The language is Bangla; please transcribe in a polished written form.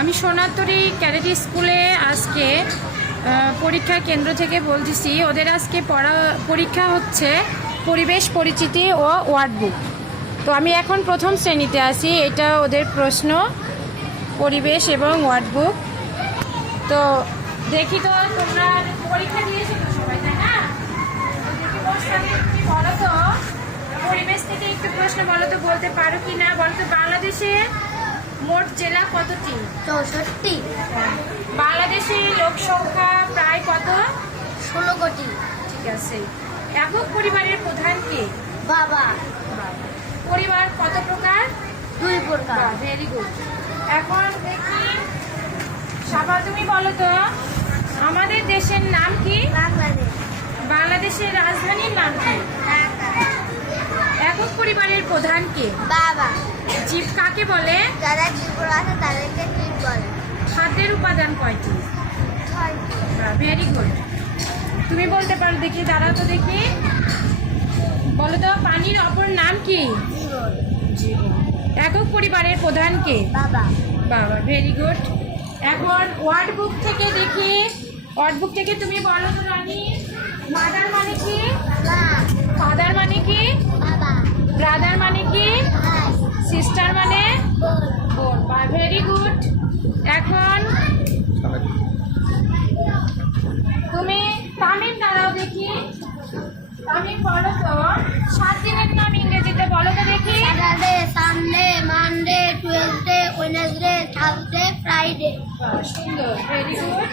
আমি সোনাতরি ক্যাডেট স্কুলে আজকে পরীক্ষা কেন্দ্র থেকে বলতেছি। ওদের আজকে পরীক্ষা হচ্ছে পরিবেশ পরিচিতি ও ওয়ার্ডবুক। তো আমি এখন প্রথম শ্রেণীতে আছি। এটা ওদের প্রশ্ন, পরিবেশ এবং ওয়ার্ডবুক। তো দেখি তো তোমরা পরীক্ষা দিয়েছো তো সবাই, তাই না? তুমি বলো তো, পরিবেশ থেকে একটু প্রশ্ন বলো তো, বলতে পারো কি না বলো তো। বাংলাদেশে মোট জেলা কতটি? 64। বাংলাদেশের লোক সংখ্যা প্রায় কত? 16 কোটি। ঠিক আছে। একক পরিবারের প্রধান কে? বাবা। পরিবার কত প্রকার? 2 প্রকার। Very good. এখন দেখি সাবা, তুমি বলো তো, আমাদের দেশের নাম কি? বাংলাদেশ। বাংলাদেশের রাজধানীর নাম কি? ঢাকা। একক পরিবারের প্রধান কে? বাবা। জীব কাকে বলে? যারা জীবন আছে তাদেরকে জীব বলে। খাদ্যের উপাদান কয়টি? 6টি। Very good. তুমি বলতে পারো, দেখি দাঁড়াও তো দেখি। বলো তো, পানির অপর নাম কি? জীবন। জীবন। একক পরিবারের প্রধান কে? বাবা। বাবা, ভেরি গুড। এখন ওয়ার্ড বুক থেকে দেখি, ওয়ার্ড বুক থেকে তুমি বলো তো রানী, মাদার মানে কি? মা। ফাদার মানে কি? বাবা। ব্রাদার মানে কি? ভাই। সিস্টার মানে? বোন। বোন। Very good. এখন তুমি তামিম দাঁড়াও দেখি। তামিম বলো তো, 7 দিনের নাম ইংরেজিতে বলো তো দেখি। Saturday, Sunday, Monday, Tuesday, Wednesday, Thursday, Friday. সুন্দর, ভেরি গুড।